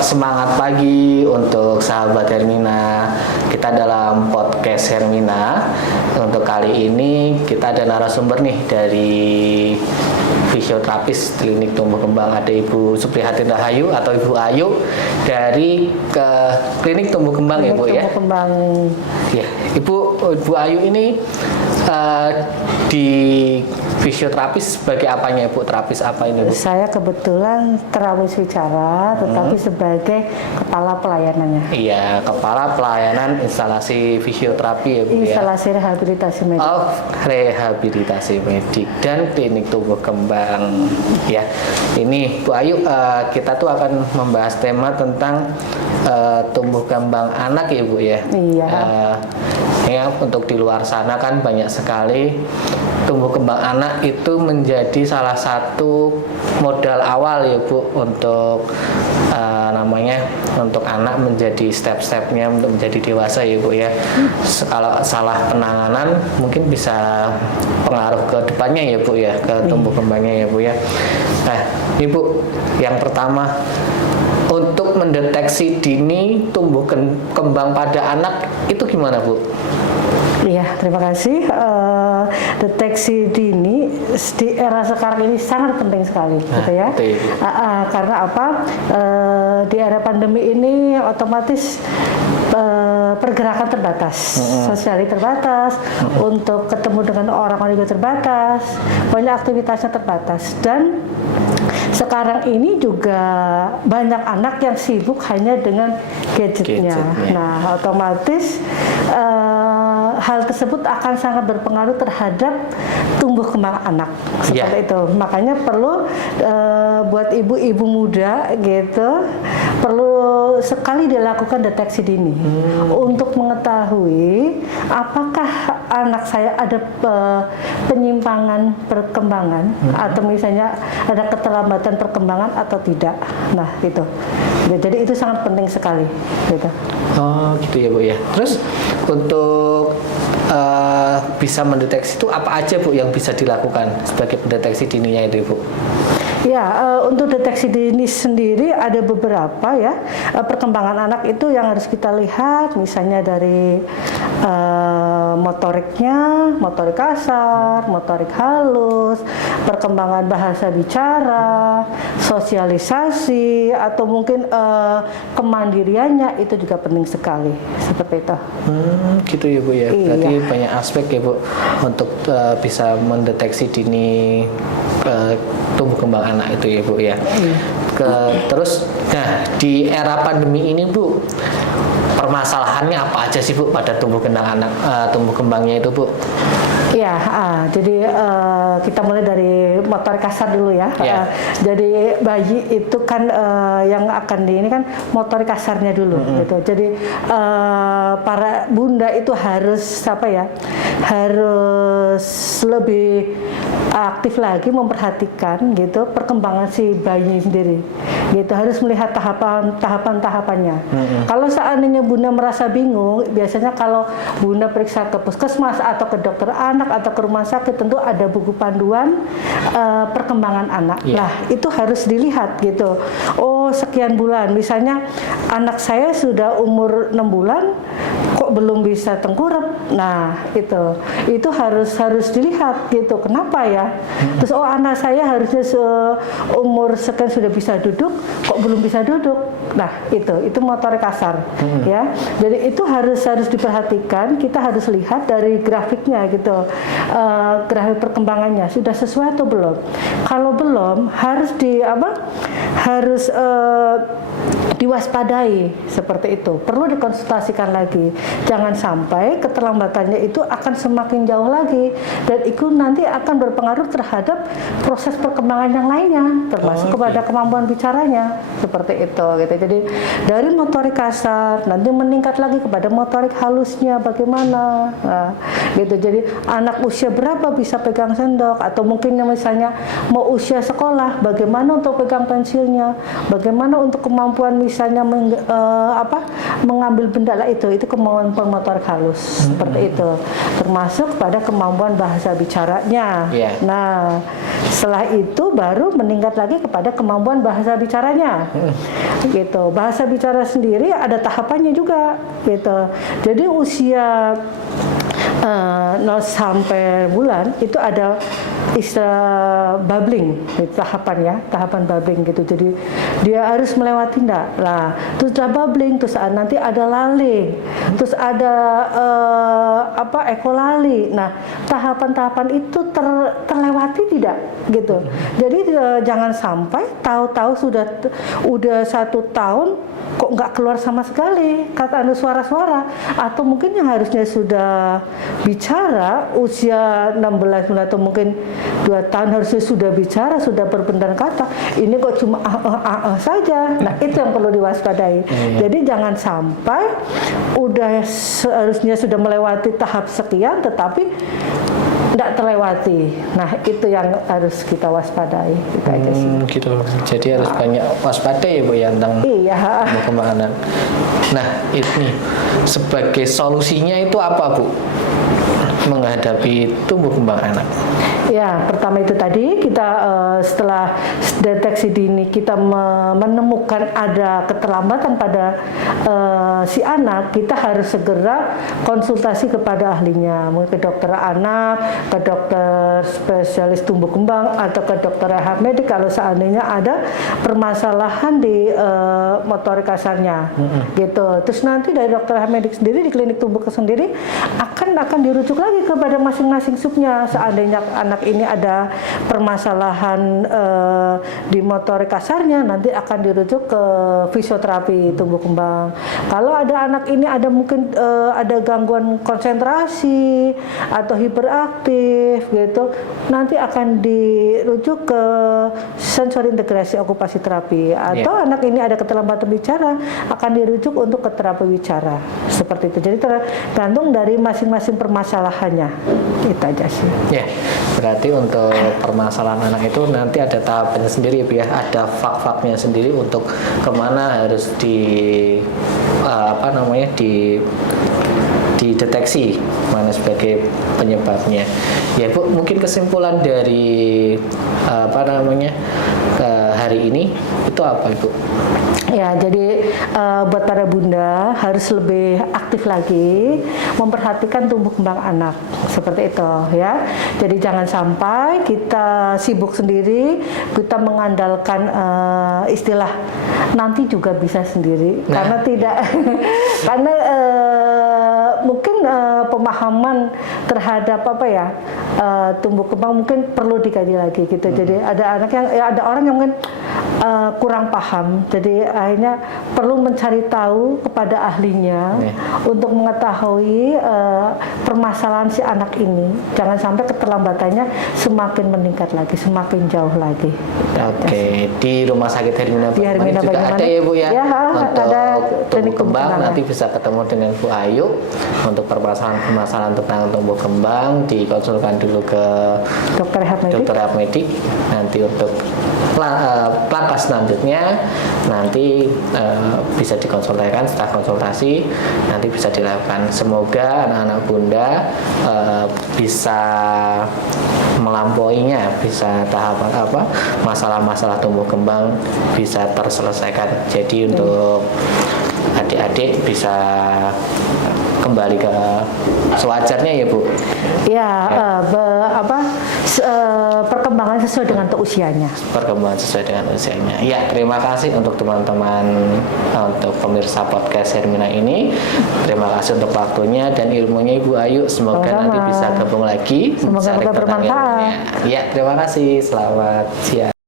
Semangat pagi untuk sahabat Hermina. Kita dalam podcast Hermina. Untuk kali ini kita ada narasumber nih dari fisioterapis klinik tumbuh kembang, ada Ibu Supriyati Rahayu atau Ibu Ayu dari klinik tumbuh kembang ya Bu ya. Tumbuh kembang. Ya, Ibu Ayu ini di fisioterapis sebagai apanya Ibu? Terapis apa ini Bu? Saya kebetulan terapis bicara, tetapi sebagai kepala pelayanannya. Iya, kepala pelayanan instalasi fisioterapi ya Bu Instalasi rehabilitasi medik. Oh, rehabilitasi medik dan klinik tumbuh kembang. Ya, ini Bu Ayu, kita tuh akan membahas tema tentang tumbuh kembang anak ya Bu ya. Iya. Ya, untuk di luar sana kan banyak sekali tumbuh kembang anak itu menjadi salah satu modal awal ya Bu untuk untuk anak menjadi step-stepnya untuk menjadi dewasa ya Bu ya. Kalau salah penanganan mungkin bisa pengaruh ke depannya ya Bu ya, ke tumbuh kembangnya ya Bu ya. Nah, Ibu, yang pertama untuk mendeteksi dini tumbuh kembang pada anak itu gimana Bu? Iya, terima kasih. Deteksi dini di era sekarang ini sangat penting sekali, gitu ya. Karena apa? Di era pandemi ini otomatis pergerakan terbatas, sosial terbatas, untuk ketemu dengan orang juga terbatas, banyak aktivitasnya terbatas, dan sekarang ini juga banyak anak yang sibuk hanya dengan gadgetnya. Nah, otomatis hal tersebut akan sangat berpengaruh terhadap tumbuh kembang anak seperti itu. Makanya perlu buat ibu-ibu muda gitu, perlu sekali dilakukan deteksi dini untuk mengetahui apakah anak saya ada penyimpangan perkembangan atau misalnya ada keterlambatan perkembangan atau tidak. Nah, itu. Jadi itu sangat penting sekali gitu. Oh, gitu ya Bu ya. Terus untuk bisa mendeteksi itu apa aja Bu yang bisa dilakukan sebagai pendeteksi dininya itu Bu? Ya, untuk deteksi dini sendiri ada beberapa ya. Perkembangan anak itu yang harus kita lihat, misalnya dari motoriknya, motorik kasar, motorik halus, perkembangan bahasa bicara, sosialisasi, atau mungkin kemandiriannya itu juga penting sekali, seperti itu. Gitu ya Bu ya. Berarti banyak aspek ya Bu untuk bisa mendeteksi dini tumbuh kembang anak itu ya Bu ya. Terus, nah di era pandemi ini Bu, permasalahannya apa aja sih Bu pada tumbuh kembangnya itu Bu? Ya, jadi kita mulai dari motor kasar dulu ya. Jadi bayi itu kan yang akan ini kan motor kasarnya dulu gitu. Jadi para bunda itu harus harus lebih aktif lagi memperhatikan gitu perkembangan si bayi sendiri. Gitu, harus melihat tahapannya. Kalau seandainya bunda merasa bingung, biasanya kalau bunda periksa ke puskesmas atau ke dokter anak atau ke rumah sakit, tentu ada buku panduan perkembangan anak. Lah, itu harus dilihat gitu. Oh, sekian bulan, misalnya anak saya sudah umur 6 bulan kok belum bisa tengkurap. Nah, itu harus dilihat gitu. Kenapa ya? Terus anak saya harusnya umur sekian sudah bisa duduk, kok belum bisa duduk. Nah, itu motorik kasar ya. Jadi itu harus diperhatikan, kita harus lihat dari grafiknya gitu. Grafik perkembangannya sudah sesuai atau belum. Kalau belum, harus diwaspadai seperti itu. Perlu dikonsultasikan lagi. Jangan sampai keterlambatannya itu akan semakin jauh lagi, dan itu nanti akan berpengaruh terhadap proses perkembangan yang lainnya, termasuk kepada kemampuan bicaranya seperti itu gitu. Jadi dari motorik kasar nanti meningkat lagi kepada motorik halusnya bagaimana. Nah, gitu. Jadi anak usia berapa bisa pegang sendok, atau mungkin misalnya mau usia sekolah, bagaimana untuk pegang pensilnya, bagaimana untuk kemampuan misalnya mengambil benda lah itu kemampuan motorik halus seperti itu, termasuk pada kemampuan bahasa bicaranya. Nah, setelah itu baru meningkat lagi kepada kemampuan bahasa bicaranya. Gitu. Bahasa bicara sendiri ada tahapannya juga gitu. Jadi usia 0 sampai bulan itu ada istilah babbling, tahapan babbling gitu. Jadi dia harus melewati terus ada babbling, terus nanti ada laling, terus ada ekolali. Nah, tahapan-tahapan itu terlewati tidak gitu. Jadi jangan sampai tahu-tahu udah 1 tahun kok nggak keluar sama sekali kata suara-suara, atau mungkin yang harusnya sudah bicara usia 16 bulan atau mungkin 2 tahun harusnya sudah bicara, sudah berbendar kata, ini kok cuma saja. Nah, itu yang perlu diwaspadai. Jadi jangan sampai udah seharusnya sudah melewati tahap sekian tetapi tidak terlewati. Nah, itu yang harus kita waspadai. Gitu aja sih. Gitu. Jadi harus banyak waspada ya Bu ya tentang perkembangan anak. Nah, ini sebagai solusinya itu apa Bu menghadapi tumbuh kembang anak? Ya, pertama itu tadi kita setelah deteksi dini kita menemukan ada keterlambatan pada si anak, kita harus segera konsultasi kepada ahlinya, mungkin ke dokter anak, ke dokter spesialis tumbuh kembang, atau ke dokter rehab medik kalau seandainya ada permasalahan di motorik kasarnya, gitu. Terus nanti dari dokter rehab medik sendiri di klinik tumbuh sendiri akan dirujuk lagi kepada masing-masing subnya. Seandainya anak ini ada permasalahan di motorik kasarnya, nanti akan dirujuk ke fisioterapi tumbuh kembang. Kalau ada anak ini ada mungkin ada gangguan konsentrasi atau hiperaktif gitu, nanti akan dirujuk ke sensori integrasi okupasi terapi. Atau anak ini ada keterlambatan bicara, akan dirujuk untuk ke terapi bicara. Seperti itu. Jadi tergantung dari masing-masing permasalahannya. Itu aja sih. Berarti untuk permasalahan anak itu nanti ada tahapannya sendiri ya, ada fak-faknya sendiri untuk kemana harus dideteksi mana sebagai penyebabnya. Ya Bu, mungkin kesimpulan dari hari ini itu apa Ibu? Ya, jadi buat para bunda harus lebih aktif lagi memperhatikan tumbuh kembang anak seperti itu ya. Jadi jangan sampai kita sibuk sendiri, kita mengandalkan istilah nanti juga bisa sendiri, karena tidak karena mungkin pemahaman terhadap tumbuh kembang mungkin perlu dikaji lagi gitu. Jadi ada anak yang ada orang yang mungkin kurang paham, jadi akhirnya perlu mencari tahu kepada ahlinya untuk mengetahui permasalahan si anak ini. Jangan sampai keterlambatannya semakin meningkat lagi, semakin jauh lagi. Oke, di Rumah Sakit Hermina Banyumanik juga ada ya Bu ya, untuk ada tumbuh kembang. Nanti bisa ketemu dengan Bu Ayu untuk permasalahan tentang tumbuh kembang, dikonsulkan dulu ke dokter rehab medik. Nanti untuk langkah selanjutnya nanti bisa dikonsultasikan. Setelah konsultasi nanti bisa dilakukan. Semoga anak-anak bunda bisa melampauinya, bisa tahapan masalah-masalah tumbuh kembang bisa terselesaikan. Jadi untuk adik-adik bisa kembali ke sewajarnya ya Bu. Perkembangan sesuai dengan usianya. Perkembangan sesuai dengan usianya. Ya, terima kasih untuk teman-teman, untuk pemirsa podcast Hermina ini. Terima kasih untuk waktunya dan ilmunya Ibu Ayu. Semoga nanti bisa gabung lagi. Semoga bermanfaat. Ya, terima kasih. Selamat siang.